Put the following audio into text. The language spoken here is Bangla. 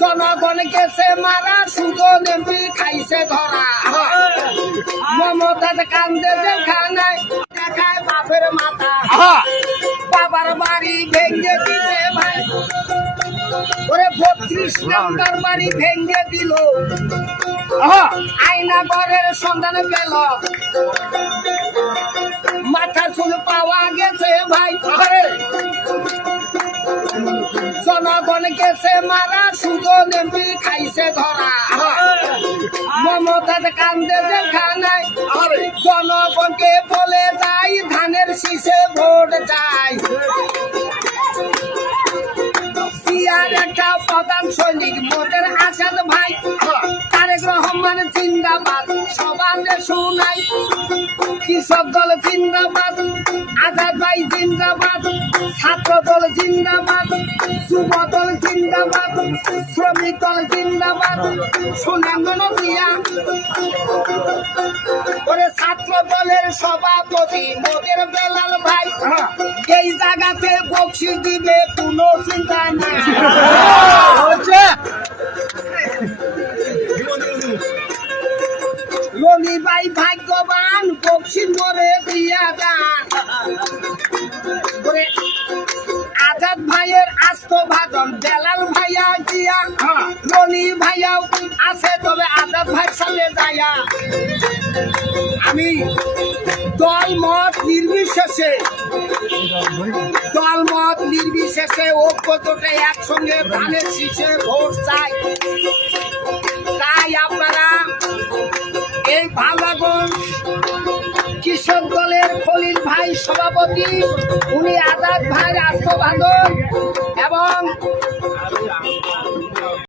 জনগণ গেছে মারা, সুজন এমপি খাইছে ধরা। মমতা কান্দে দেখানায় দেখায় বাপের মাথা। বাবার বাড়ি ভেঙে দিছে ভাই। ওরে বত্রিশ নাম্বার বাড়ি ভেঙে দিল। আয়না ঘরের সন্ধান পেল। মাথা চুল পাওয়া গেছে ভাই। আরে জনগণ গেছে মারা, সুজন এমপি খাইছে ধরা। মমতার কান্দে দেখা নাই। জনগণকে বলে যাই, ধানের শীষে ভোট চাই। একটা প্রধান সৈনিক, মোটের আসাদ ভাই। রহমান জিন্দাবাদ সবার শুনাই কৃষক দল জিন্দাবাদ আজাদ ভাই জিন্দাবাদ ছাত্র দল জিন্দাবাদ যুব দল জিন্দাবাদ শ্রমিক দল জিন্দাবাদ। সুনামগণ দিয়া। ওরে ছাত্র দলের সভাপতি মোদের বেলাল ভাই এই জায়গাতে বক্সি দিবে কোনো চিন্তা নাই। রনি ভাই ভাগ্যবান বক্সি করে দিয়া যান আজাদ ভাইয়ের আস্ত ভাজন, বেলাল ভাইয়া গিয়া রনি ভাইয়াও আছে, তবে আজাদ ভাই সামনে যাইয়া আমি দল মত নির্বিশেষে, দল মত নির্বিশেষে ঐক্যতটা একসঙ্গে ধানের শীষে ভোট চাই। তাই এই কৃষক দলের খলিল ভাই সভাপতি উনি আজাদ ভাই রাষ্ট্রবাদন এবং